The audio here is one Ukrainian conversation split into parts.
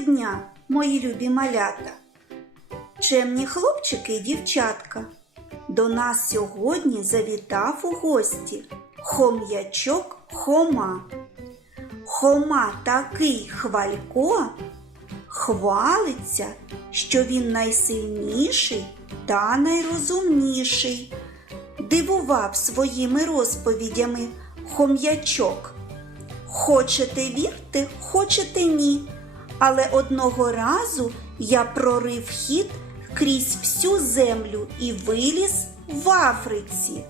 дня, мої любі малята. Чемні хлопчики і дівчатка. До нас сьогодні завітав у гості хом'ячок Хома. Хома такий хвалько, хвалиться, що він найсильніший та найрозумніший. Дивував своїми розповідями хом'ячок. Хочете вірте, хочете ні. Але одного разу я прорив хід крізь всю землю і виліз в Африці.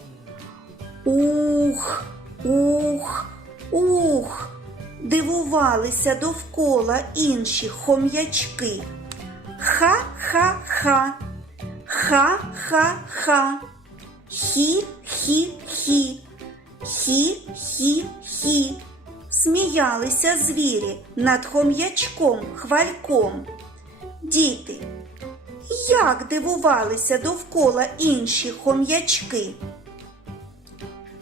Ух, ух, ух. Дивувалися довкола інші хом'ячки. Ха-ха-ха, ха-ха-ха, хі-хі-хі, хі-хі-хі. Сміялися звірі над хом'ячком хвальком. Діти, як дивувалися довкола інші хом'ячки.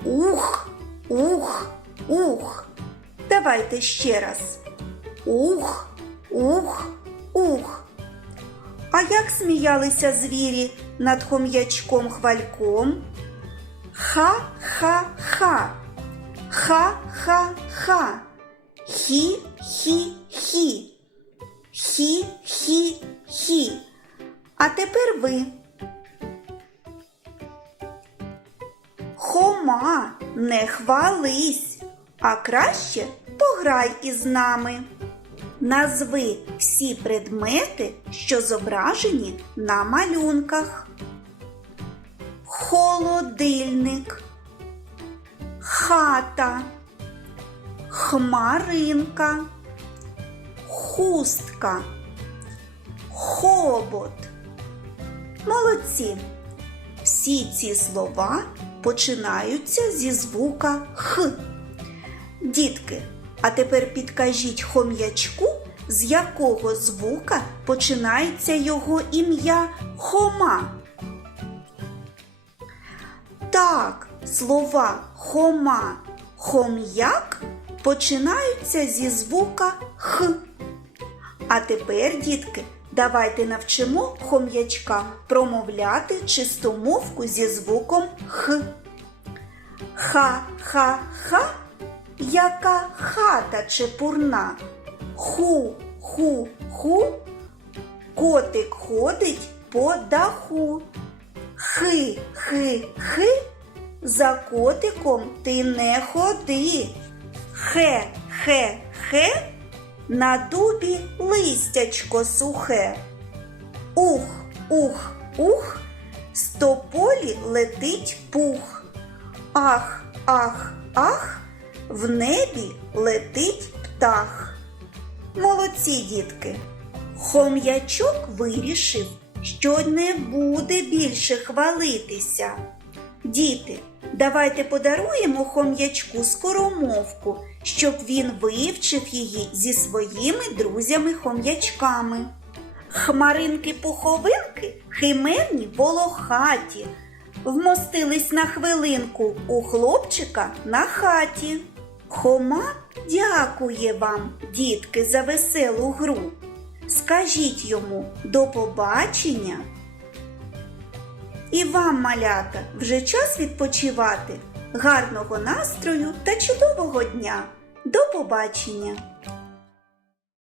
Ух, ух, ух. Давайте ще раз. Ух, ух, ух. А як сміялися звірі над хом'ячком хвальком? Ха-ха-ха. Ха-ха-ха. Хі-хі-хі. Хі-хі-хі. А тепер ви. Хома, не хвались, а краще пограй із нами. Назви всі предмети, що зображені на малюнках. Холодильник, хата, хмаринка, хустка, хобот. Молодці! Всі ці слова починаються зі звука Х. Дітки, а тепер підкажіть хом'ячку, з якого звука починається його ім'я Хома. Так, слова хома, хом'як починаються зі звука Х. А тепер, дітки, давайте навчимо хом'ячка промовляти чистомовку зі звуком Х. Ха-ха-ха, яка хата чепурна. Ху-ху-ху, котик ходить по даху. Хи-хи-хи, за котиком ти не ходи. Хе-хе-хе, на дубі листячко сухе. Ух, ух, ух, з тополі летить пух. Ах, ах, ах, в небі летить птах. Молодці, дітки. Хом'ячок вирішив, що не буде більше хвалитися. Діти, давайте подаруємо хом'ячку скоромовку, щоб він вивчив її зі своїми друзями-хом'ячками. Хмаринки-пуховинки химерні волохаті, вмостились на хвилинку у хлопчика на хаті. Хома дякує вам, дітки, за веселу гру. Скажіть йому до побачення. І вам, малята, вже час відпочивати. Гарного настрою та чудового дня. До побачення!